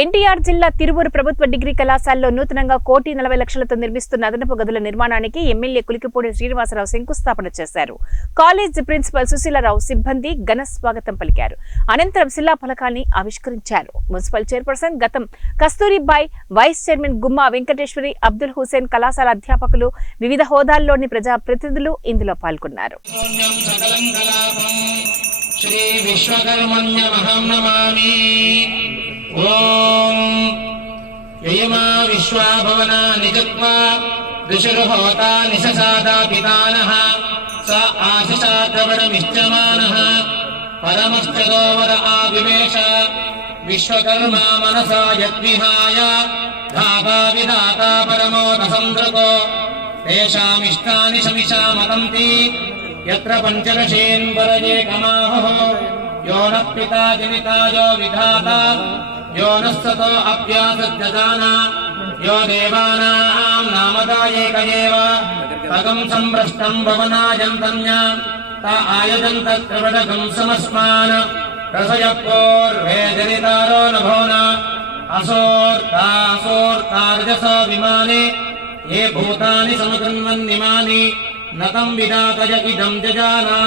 ఎన్టీఆర్ జిల్లా తిరువూరు ప్రభుత్వ డిగ్రీ కళాశాలలో నూతనంగా 1,40,00,000తో నిర్మిస్తున్న అదనపు గదుల నిర్మాణానికి ఎమ్మెల్యే కులికిపూడి శ్రీనివాసరావు శంకుస్థాపన చేశారు. కాలేజ్ ప్రిన్సిపల్ సుశీలారావు సిబ్బంది ఘన స్వాగతం పలికారు. అనంతరం శిలాఫలకాన్ని ఆవిష్కరించారు. మున్సిపల్ చైర్పర్సన్ గతం కస్తూరిబాయ్, వైస్ చైర్మన్ గుమ్మా వెంకటేశ్వరి, అబ్దుల్ హుసేన్, కళాశాల అధ్యాపకులు, వివిధ హోదాల్లోని ప్రజాప్రతినిధులు ఇందులో పాల్గొన్నారు. श्री विश्वकर्मण्यमहं नमामि। ओम ययमा विश्वाभवना निजत्वा ऋषिर्होता निशसादा पितानः स आशिषा द्रवणमिष्यमानः परमश्चदोवर आविवेश विश्वकर्मा मनसा यद्विहाय धाता विधाता परमोदसंधृतो तेषामिष्टानि शमिषामतन्ति यत्र पंचदशेन्वरये कमाहुः यो नः पिता जनिता यो विधाता यो नः सतो अभ्यासज्जजाना यो देवानां नामदायेक एव तगं सम्भ्रष्टं भवनायन्तन्या ता आयजन्त त्रिवडगं समस्मान् रसयपूर्वे जनितारो नभोन असोर्तारजसो विमाने ये भूतानि समुद्रन्वन्निमानि नतं विदातय इदं जजाना।